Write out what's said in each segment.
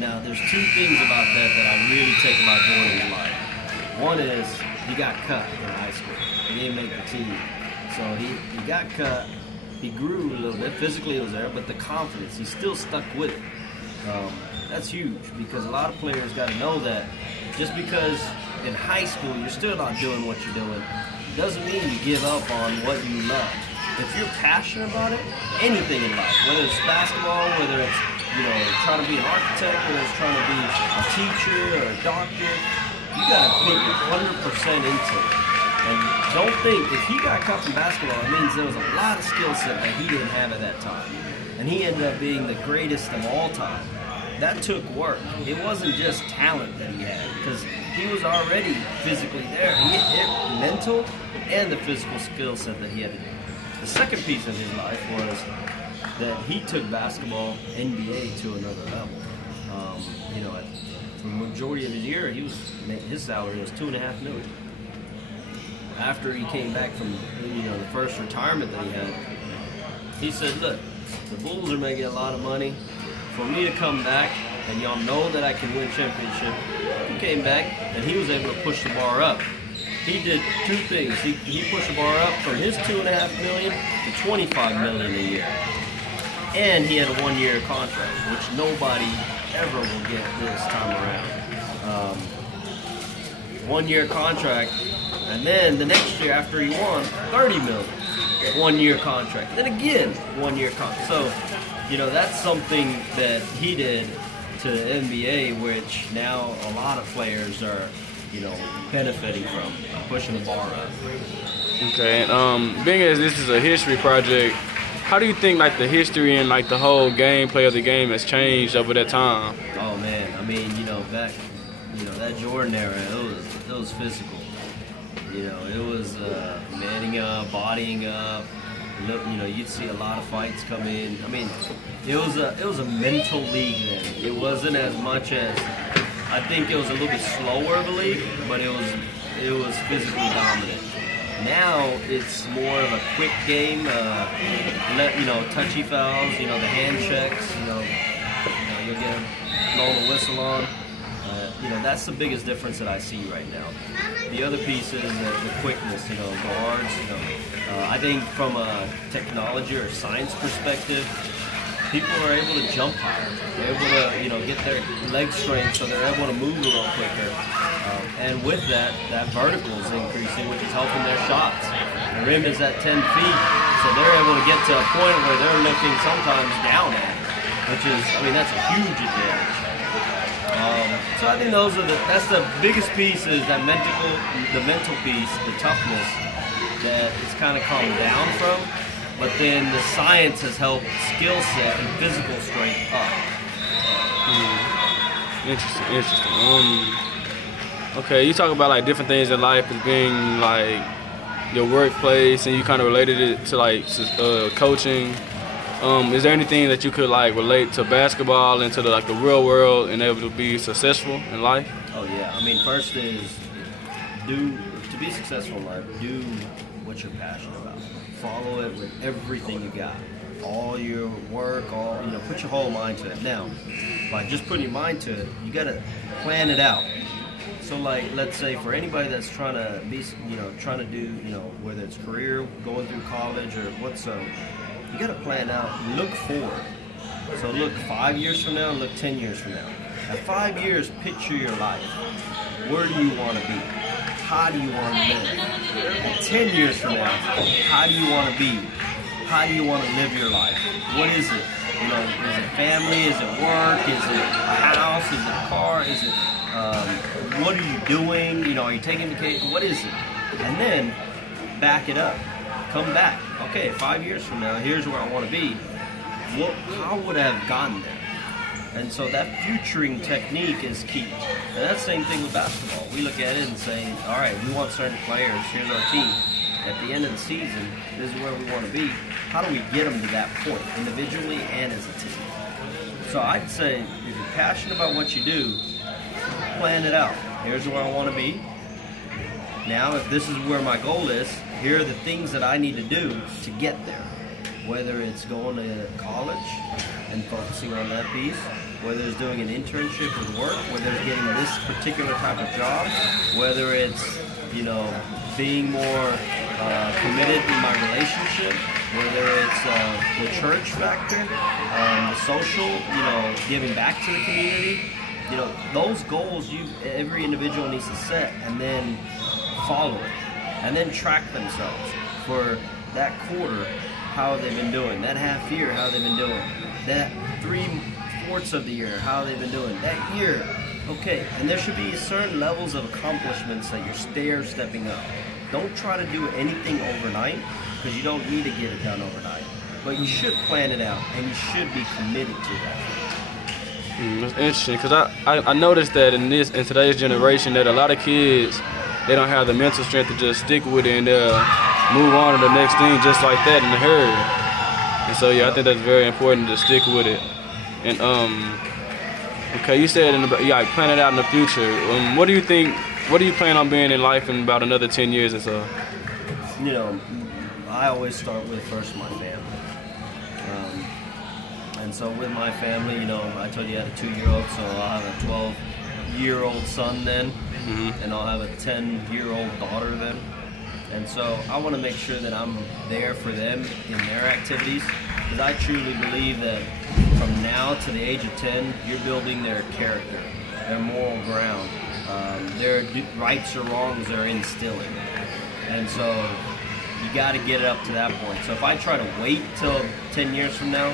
Now, there's two things about that that I really take about Jordan's life. One is he got cut in high school. He didn't make the team. So he got cut. He grew a little bit. Physically it was there, but the confidence, he still stuck with it. That's huge because a lot of players got to know that just because in high school you're still not doing what you're doing, doesn't mean you give up on what you love. If you're passionate about it, anything in life, whether it's basketball, whether it's trying to be an architect, whether it's trying to be a teacher or a doctor, you gotta put your 100% into it. And don't think, if he got cut from basketball, it means there was a lot of skill set that he didn't have at that time. And he ended up being the greatest of all time. That took work. It wasn't just talent that he had, because he was already physically there. He had mental and the physical skill set that he had to do. The second piece of his life was that he took basketball NBA to another level. For the majority of his year, his salary was $2.5 million. After he came back from the first retirement that he had, he said, "Look, the Bulls are making a lot of money. For me to come back, and y'all know that I can win championship." He came back and he was able to push the bar up. He did two things. He pushed the bar up from his $2.5 million to $25 million a year. And he had a 1-year contract, which nobody ever will get this time around. 1-year contract, and then the next year after he won, $30 million. 1-year contract. Then again, 1-year contract. So, that's something that he did to the NBA, which now a lot of players are, benefiting from, pushing the bar up. Okay, and being as this is a history project, how do you think the history and the whole gameplay of the game has changed over that time? Oh man, I mean, back, that Jordan era, it was physical. It was manning up, bodying up. You'd see a lot of fights come in. I mean, it was a mental league then. It wasn't as much as, I think it was a little bit slower of a league, but it was physically dominant. Now it's more of a quick game. Touchy fouls. The hand checks. You'll get blowing the whistle on. That's the biggest difference that I see right now. The other piece is the quickness, guards. I think from a technology or science perspective, people are able to jump higher. They're able to, get their leg strength, so they're able to move a little quicker. And with that vertical is increasing, which is helping their shots. The rim is at 10 feet, so they're able to get to a point where they're looking sometimes down at it, which is, that's a huge advantage. So I think that's the biggest piece, is that the mental piece, the toughness that it's kind of calmed down from, but then the science has helped skill set and physical strength up. Interesting. Okay, you talk about different things in life as being your workplace, and you kind of related it to coaching. Is there anything that you could relate to basketball and to the real world and able to be successful in life? Oh yeah, first is to be successful in life, do what you're passionate about. Follow it with everything you got. All your work, put your whole mind to it. Now, by just putting your mind to it, you gotta plan it out. So let's say for anybody that's trying to be, trying to do, whether it's career, going through college or whatsoever, you gotta plan out, look forward. So look 5 years from now, look 10 years from now. At 5 years, picture your life. Where do you want to be? How do you want to live? At 10 years from now, how do you want to be? How do you want to live your life? What is it? Is it family? Is it work? Is it a house? Is it a car? Is it, what are you doing? Are you taking vacation? What is it? And then back it up. Come back. Okay, 5 years from now, here's where I want to be. How would I have gotten there? And so that futuring technique is key. And that's the same thing with basketball. We look at it and say, all right, we want certain players. Here's our team. At the end of the season, this is where we want to be. How do we get them to that point, individually and as a team? So I'd say, if you're passionate about what you do, plan it out. Here's where I want to be. Now, if this is where my goal is, here are the things that I need to do to get there. Whether it's going to college and focusing on that piece, whether it's doing an internship with work, whether it's getting this particular type of job, whether it's, you know, being more committed in my relationship, whether it's the church factor, the social, you know, giving back to the community. You know, those goals every individual needs to set and then follow it. And then track themselves for that quarter, how they've been doing. That half year, how they've been doing. That 3/4 of the year, how they've been doing. That year, okay. And there should be certain levels of accomplishments that you're stepping up. Don't try to do anything overnight, because you don't need to get it done overnight. But you should plan it out, and you should be committed to that. That's interesting, because I noticed that in today's generation that a lot of kids, they don't have the mental strength to just stick with it and move on to the next thing just like that in a hurry. And so yeah, I think that's very important to stick with it. And okay, you said plan it out in the future. What do you think? What do you plan on being in life in about another 10 years or so? You know, I always start with first my family. And so with my family, you know, I told you I had a 2-year-old, so I'll have a 12-year-old son then, and I'll have a 10-year-old daughter then. And so I want to make sure that I'm there for them in their activities, because I truly believe that from now to the age of 10, you're building their character, their moral ground, their rights or wrongs they're instilling. And so you got to get it up to that point. So if I try to wait till 10 years from now,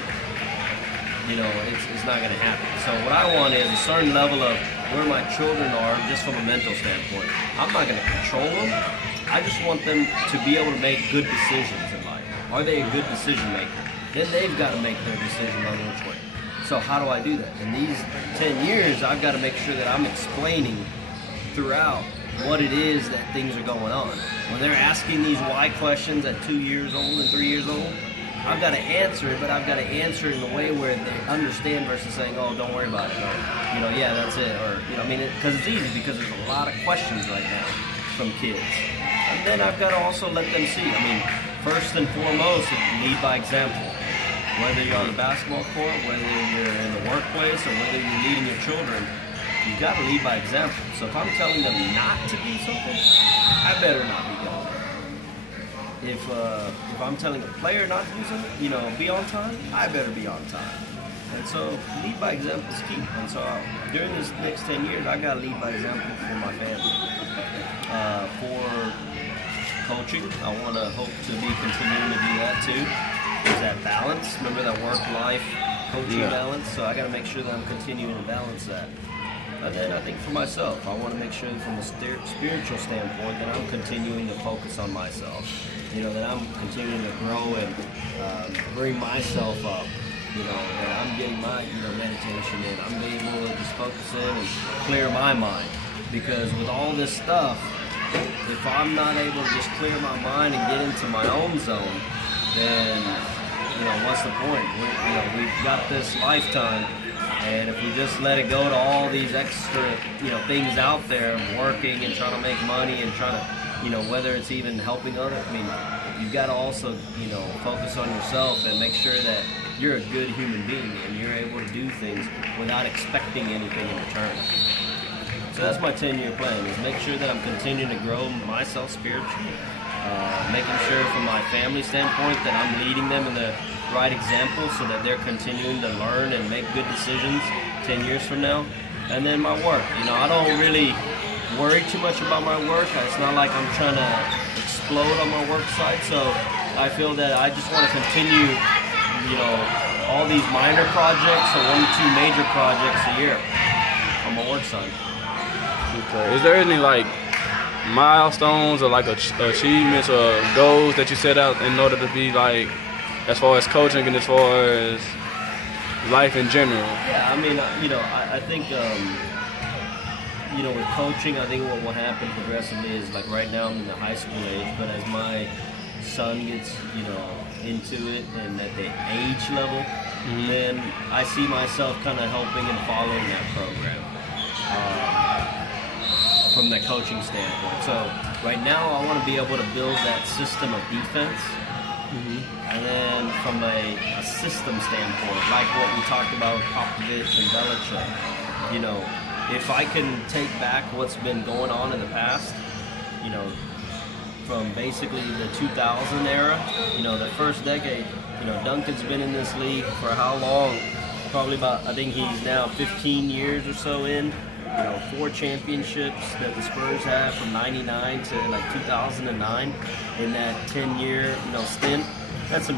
you know, it's not going to happen. So what I want is a certain level of where my children are, just from a mental standpoint. I'm not going to control them. I just want them to be able to make good decisions in life. Are they a good decision maker? Then they've got to make their decision on which way. So how do I do that? In these 10 years, I've got to make sure that I'm explaining throughout what it is that things are going on. When they're asking these why questions at 2 years old and 3 years old, I've got to answer it, but I've got to answer it in a way where they understand versus saying, oh, don't worry about it, or, you know, yeah, that's it, or, you know, I mean, because it's easy because there's a lot of questions right now from kids. And then I've got to also let them see, I mean, first and foremost, lead by example. Whether you're on the basketball court, whether you're in the workplace, or whether you're leading your children, you've got to lead by example. So if I'm telling them not to do something, I better not be doing it. If I'm telling a player not to do something, you know, be on time, I better be on time. And so lead by example is key. And so during this next 10 years, I got to lead by example for my family. For coaching, I want to hope to be continuing to do that too. Is that balance? Remember that work-life coaching balance? So I got to make sure that I'm continuing to balance that. And then I think for myself, I want to make sure that from a spiritual standpoint that I'm continuing to focus on myself. You know, that I'm continuing to grow and bring myself up. You know, that I'm getting my, you know, meditation in. I'm able to just focus in and clear my mind. Because with all this stuff, if I'm not able to just clear my mind and get into my own zone, then, you know, what's the point? We've got this lifetime, and if we just let it go to all these extra, you know, things out there, working and trying to make money and trying to, you know, whether it's even helping others, I mean, you've got to also, you know, focus on yourself and make sure that you're a good human being and you're able to do things without expecting anything in return. So that's my 10-year plan, is make sure that I'm continuing to grow myself spiritually, making sure from my family standpoint that I'm leading them in the right example so that they're continuing to learn and make good decisions 10 years from now. And then my work, you know, I don't really worry too much about my work. It's not like I'm trying to explode on my work side, so I feel that I just want to continue, you know, all these minor projects or 1 to 2 major projects a year on my work side. Okay. Is there any like milestones or like achievements or goals that you set out in order to be like, as far as coaching and as far as life in general? Yeah, I mean, you know, I think, you know, with coaching, I think what will happen progressively is, like, right now I'm in the high school age, but as my son gets, you know, into it and at the age level, then I see myself kind of helping and following that program. From the coaching standpoint. So right now I want to be able to build that system of defense And then from a system standpoint, like what we talked about with Popovich and Belichick, you know, if I can take back what's been going on in the past, you know, from basically the 2000 era, you know, the first decade, you know, Duncan's been in this league for how long? Probably about, I think he's now 15 years or so in. You know, 4 championships that the Spurs have from 99 to like 2009 in that 10-year, you know, stint. That's